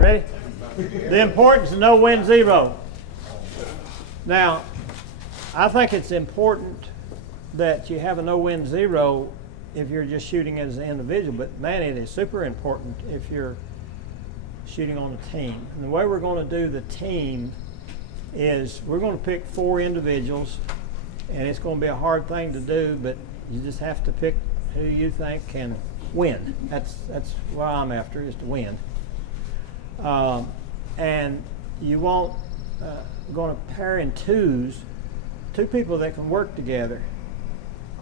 Ready? The importance of no win zero. Now, I think it's important that you have a no win zero if you're just shooting as an individual, but man, it is super important if you're shooting on a team. And the way we're going to do the team is we're going to pick 4 individuals, and it's going to be a hard thing to do, but you just have to pick who you think can win. That's what I'm after, is to win. And you want going to pair in twos, 2 people that can work together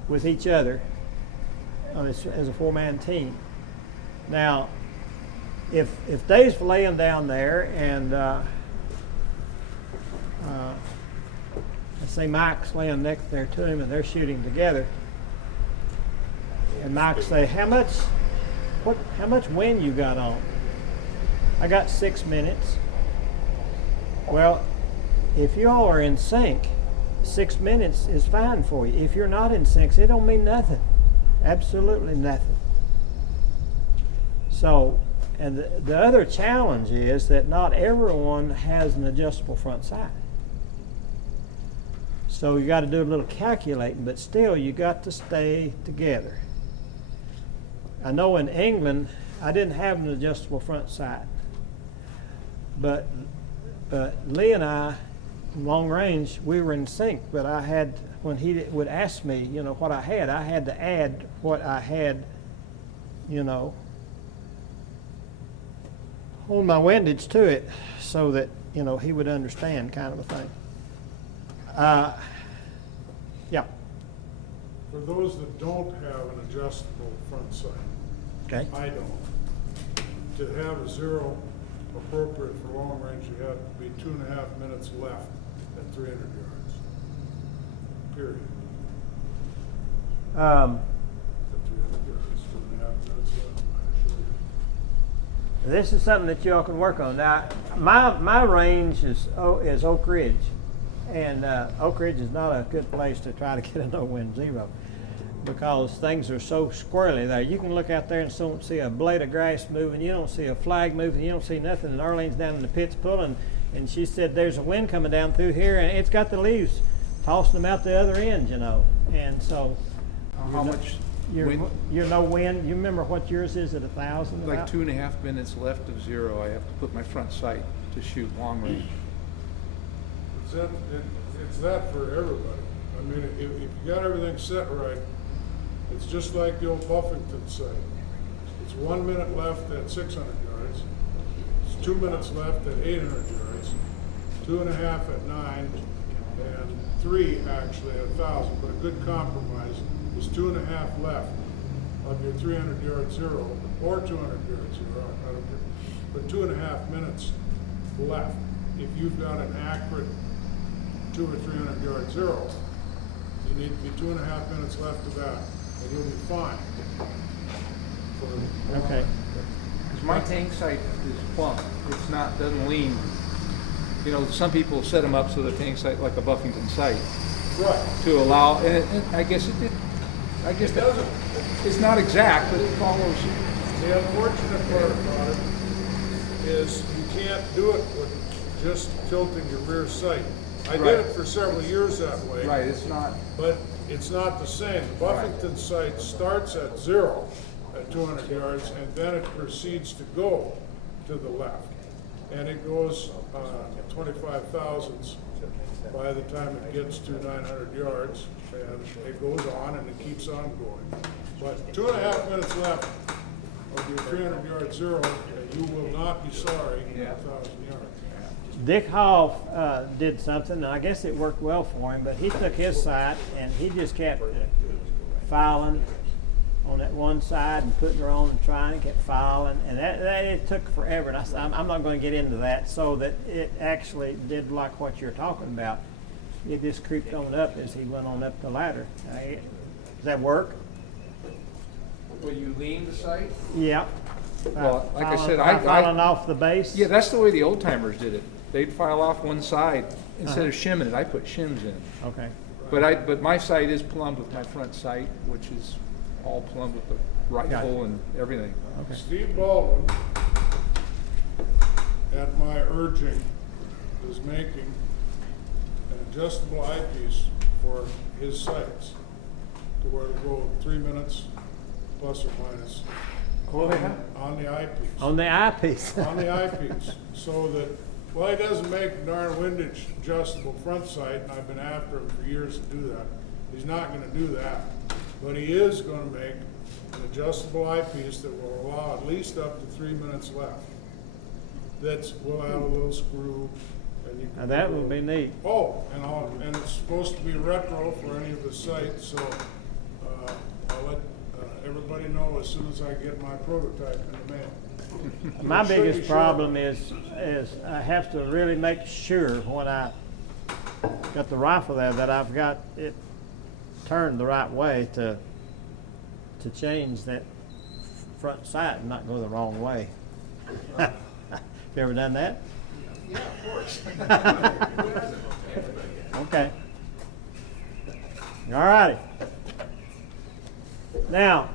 with each other as a 4-man team. Now, if Dave's laying down there and let's say Mike's laying next there to him and they're shooting together, and Mike say, how much wind you got on? I got 6 minutes. Well, if you all are in sync, 6 minutes is fine for you. If you're not in sync, it don't mean nothing. Absolutely nothing. So, and the other challenge is that not everyone has an adjustable front sight. So you got to do a little calculating, but still you got to stay together. I know in England, I didn't have an adjustable front sight, but Lee and I, long range, we were in sync, but I had, when he would ask me, what I had to add what I had, on my windage to it so that, he would understand, kind of a thing. Yeah. For those that don't have an adjustable front sight, Okay. I don't. To have a zero appropriate for long range, you have to be 2.5 minutes left at 300 yards. Period. At 300 yards, 2.5 minutes left, I assure you. This is something that y'all can work on. Now, my range is Oak Ridge, and Oak Ridge is not a good place to try to get a no-win zero because things are so squirrely there. You can look out there and don't see a blade of grass moving. You don't see a flag moving. You don't see nothing. And Arlene's down in the pits pulling, and she said there's a wind coming down through here, and it's got the leaves tossing them out the other end, And so, How much wind? You're no wind. You remember what yours is at 1,000? Like about? 2.5 minutes left of zero. I have to put my front sight to shoot long range. It's that for everybody. I mean, if you got everything set right, it's just like the old Buffington sight. It's 1 minute left at 600 yards. It's 2 minutes left at 800 yards. 2.5 at 9, and 3 actually at 1,000. But a good compromise is 2.5 left of your 300 yard zero or 200 yard zero. I don't care. But 2.5 minutes left. If you've got an accurate 200 or 300 yard zero, you need to be 2.5 minutes left of that, and you'll be fine. Okay. Because my tank sight is plumb. It's not, doesn't lean. Some people set them up so the tank sight like a Buffington sight Right. to allow, and I guess it did. I guess that it's not exact, but it follows. The unfortunate part about it is you can't do it with just tilting your rear sight. I did it for several years that way. Right. It's not. But it's not the same. The Buffington sight starts at 0 at 200 yards, and then it proceeds to go to the left. And it goes 25 thousandths by the time it gets to 900 yards, and it goes on and it keeps on going. But 2.5 minutes left of your 300 yard zero, and you will not be sorry at 1,000 yards. Dick Hall did something, and I guess it worked well for him, but he took his sight and he just kept filing on that one side and putting her on and trying and kept filing, and that it took forever. And I said, I'm not going to get into that, so that it actually did like what you're talking about. It just creeped on up as he went on up the ladder. Does that work? Will you lean the sight? Yeah. Well, like I said, filing off the base. Yeah, that's the way the old timers did it. They'd file off one side instead of shimming it. I put shims in. Okay. But my sight is plumbed with my front sight, which is all plumbed with the rifle and everything. Okay. Steve Baldwin urging is making an adjustable eyepiece for his sights to where it'll go 3 minutes plus or minus on the eyepiece. On the eyepiece. On the eyepiece, so that, well, he doesn't make a darn windage adjustable front sight, and I've been after him for years to do that. He's not gonna do that, but he is gonna make an adjustable eyepiece that will allow at least up to 3 minutes left. Will have a little screw, and you Now can. that would be neat. Oh, and it's supposed to be retro for any of the sites, so, I'll let, everybody know as soon as I get my prototype in the mail. My It should be biggest short. problem is I have to really make sure when I got the rifle there that I've got it turned the right way to change that front sight and not go the wrong way. You ever done that? Yeah, of course. Okay. All righty. Now,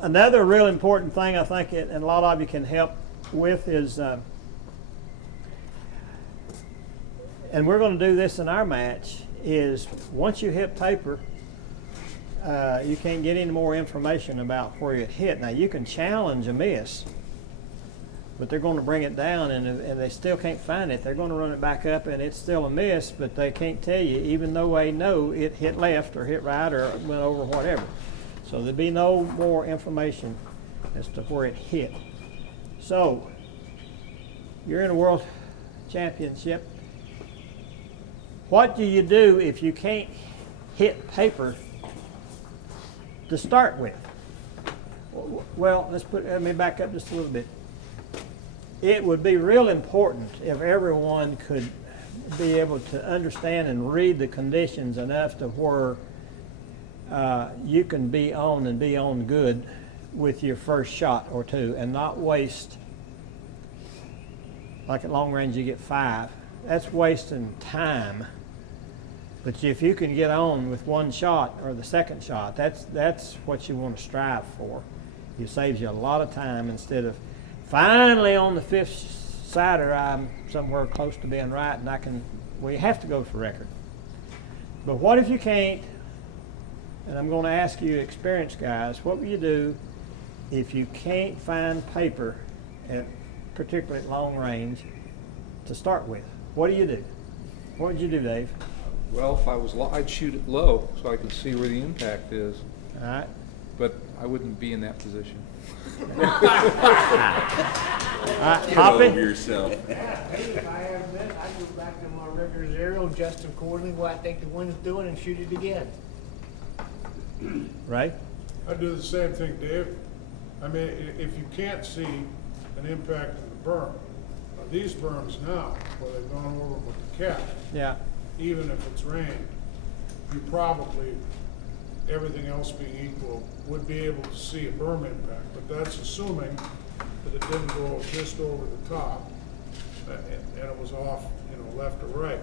another real important thing I think, and a lot of you can help with is, and we're going to do this in our match, is once you hit paper, you can't get any more information about where it hit. Now, you can challenge a miss, but they're going to bring it down, and they still can't find it. They're going to run it back up, and it's still a miss, but they can't tell you, even though they know it hit left or hit right or went over whatever. So there'll be no more information as to where it hit. So, you're in a world championship. What do you do if you can't hit paper to start with? Well, let me back up just a little bit. It would be real important if everyone could be able to understand and read the conditions enough to where you can be on good with your first shot or two and not waste, like at long range you get 5. That's wasting time. But if you can get on with one shot or the second shot, that's what you want to strive for. It saves you a lot of time instead of finally on the 5th sighter I'm somewhere close to being right and you have to go for record. But what if you can't? And I'm going to ask you experienced guys, what will you do if you can't find paper particularly at long range to start with? What do you do? What would you do, Dave? Well, if I was I'd shoot it low so I could see where the impact is, All right. but I wouldn't be in that position. All right, Get Hoppy? over yourself. Yeah, hey, if I have that, I go back to my regular zero, adjust accordingly what I think the wind's doing and shoot it again. Ray? I do the same thing, Dave. I mean, if you can't see an impact in the berm, these berms now, where they've gone over with the cap, Yeah. even if it's rained, you probably, everything else being equal, would be able to see a berm impact. But that's assuming that it didn't go just over the top and it was off, left or right.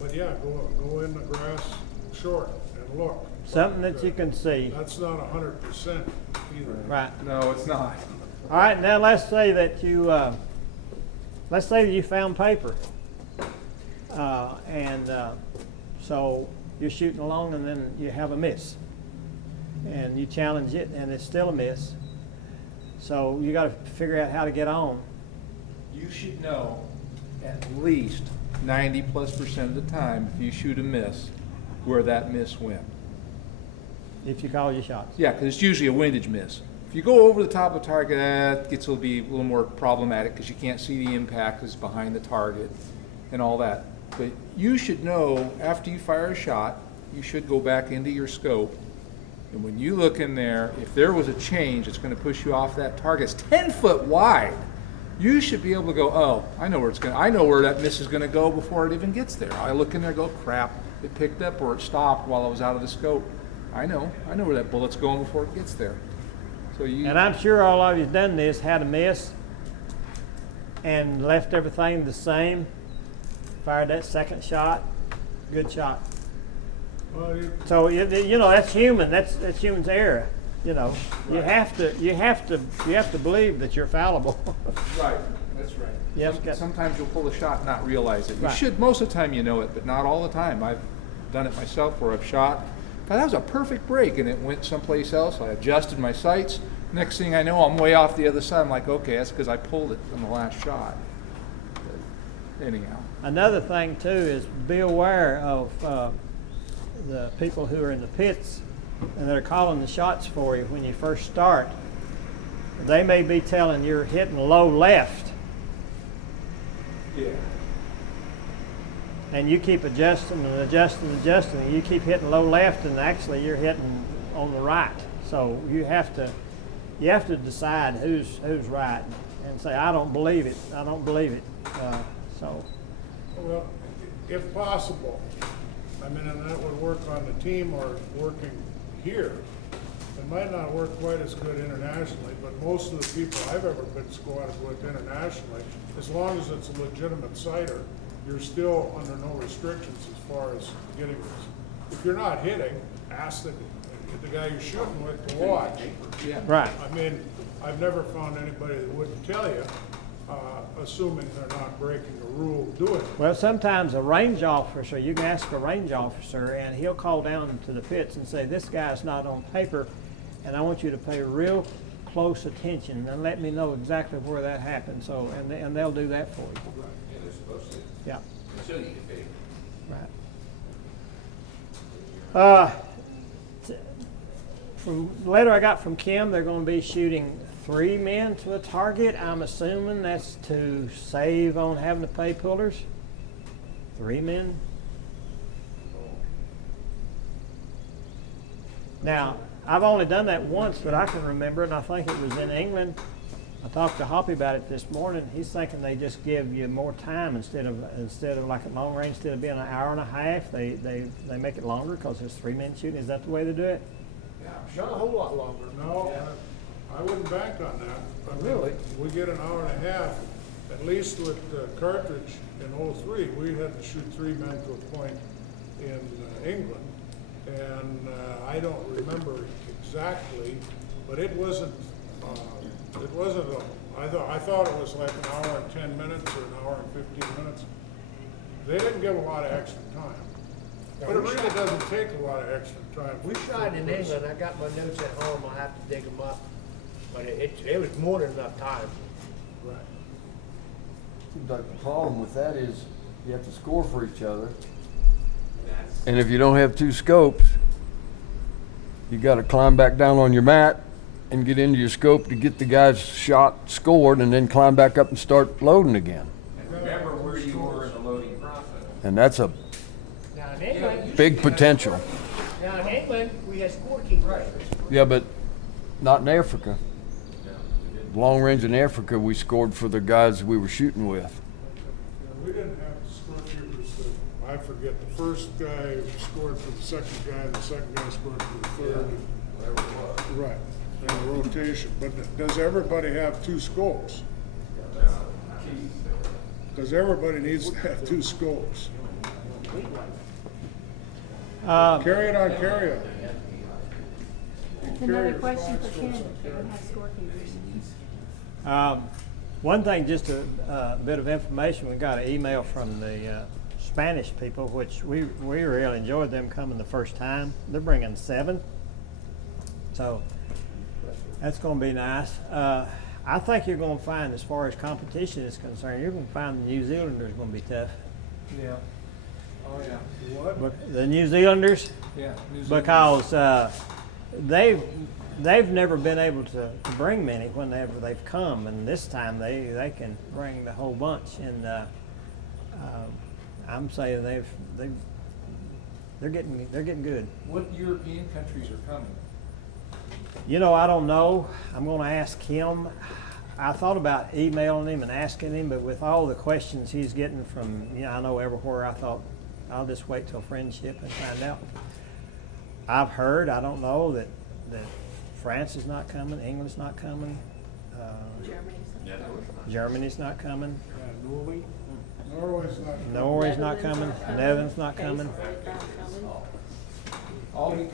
But yeah, go in the grass short and look. Something that you can see. That's not 100% either. Right. No, it's not. All right, now let's say that you found paper. So you're shooting along and then you have a miss. And you challenge it and it's still a miss. So you got to figure out how to get on. You should know at least 90+% of the time if you shoot a miss where that miss went. If you call your shots. Yeah, because it's usually a windage miss. If you go over the top of the target, it gets to be a little more problematic because you can't see the impact that's behind the target and all that. But you should know after you fire a shot, you should go back into your scope. And when you look in there, if there was a change that's going to push you off that target, it's 10 foot wide. You should be able to go, oh, I know where that miss is going to go before it even gets there. I look in there and go, crap, it picked up or it stopped while I was out of the scope. I know where that bullet's going before it gets there. So And I'm sure all of you've done this, had a miss, and left everything the same. Fired that second shot, good shot. Well, So that's human. That's human's error. You have to believe that you're fallible. Right, that's right. You have to get, Sometimes you'll pull a shot and not realize it. You Right. should, most of the time you know it, but not all the time. I've done it myself where I've shot. God, that was a perfect break, and it went someplace else. I adjusted my sights. Next thing I know, I'm way off the other side. I'm like, okay, that's because I pulled it from the last shot. But anyhow. another thing too is be aware of the people who are in the pits and that are calling the shots for you when you first start. They may be telling you're hitting low left, Yeah. and you keep adjusting and adjusting and adjusting, and you keep hitting low left, and actually you're hitting on the right. So you have to decide who's right and say, I don't believe it. I don't believe it. So Well, if possible, I mean, and that would work on the team or working here. It might not work quite as good internationally, but most of the people I've ever been squatted with internationally, as long as it's a legitimate sighter, you're still under no restrictions as far as getting this. If you're not hitting, ask the guy you're shooting with to watch. Yeah. right. I mean, I've never found anybody that wouldn't tell you, assuming they're not breaking a rule doing it. Well, sometimes a range officer, you can ask a range officer, and he'll call down to the pits and say, this guy's not on paper, and I want you to pay real close attention and let me know exactly where that happened. So, and they'll do that for you. Yeah, they're supposed to. Yeah, Until you get paid. right. From the letter I got from Kim, they're going to be shooting 3 men to a target. I'm assuming that's to save on having to pay pullers. 3 men. Now, I've only done that once that I can remember, and I think it was in England. I talked to Hoppy about it this morning. He's thinking they just give you more time instead of like at long range, instead of being an hour and a half, they make it longer because there's 3 men shooting. Is that the way they do it? Not a whole lot longer. No, I wouldn't bank on that. I mean, Really? We get an hour and a half, at least with cartridge in '03, we had to shoot 3 men to a point in England. And I don't remember exactly, but it wasn't, I thought it was like an hour and 10 minutes or an hour and 15 minutes. They didn't give a lot of extra time. But it really doesn't take a lot of extra time. We shot in England, I got my notes at home, I'll have to dig them up, but it was more than enough time. Right. Seems like the problem with that is you have to score for each other. And if you don't have 2 scopes, you gotta climb back down on your mat and get into your scope to get the guy's shot scored and then climb back up and start loading again. And remember where you were in the loading process. And that's a Now in England, big potential. we had scorekeepers. Yeah, but not in Africa. Long range in Africa, we scored for the guys we were shooting with. We didn't have scorekeepers. I forget, the first guy scored for the second guy, and the second guy scored for the third. Right, in a rotation. But does everybody have 2 scopes? Because everybody needs to have 2 scopes. Carry it on, carry it. That's another question for Ken, if they don't have scorekeepers. One thing, just a bit of information, we got an email from the Spanish people, which we really enjoyed them coming the first time. They're bringing 7, so that's going to be nice. I think you're going to find, as far as competition is concerned, you're going to find the New Zealanders going to be tough. Yeah. Oh, yeah. What? But the New Zealanders, Yeah. New Zealand. because they've never been able to bring many whenever they've come, and this time they can bring the whole bunch. And I'm saying they're getting good. What European countries are coming? You know, I don't know. I'm going to ask him. I thought about emailing him and asking him, but with all the questions he's getting from, I know everywhere, I thought I'll just wait till friendship and find out. I've heard, I don't know, that France is not coming, England's not coming, Germany's not coming, Norway's not. Norway's not coming, Netherlands not coming. All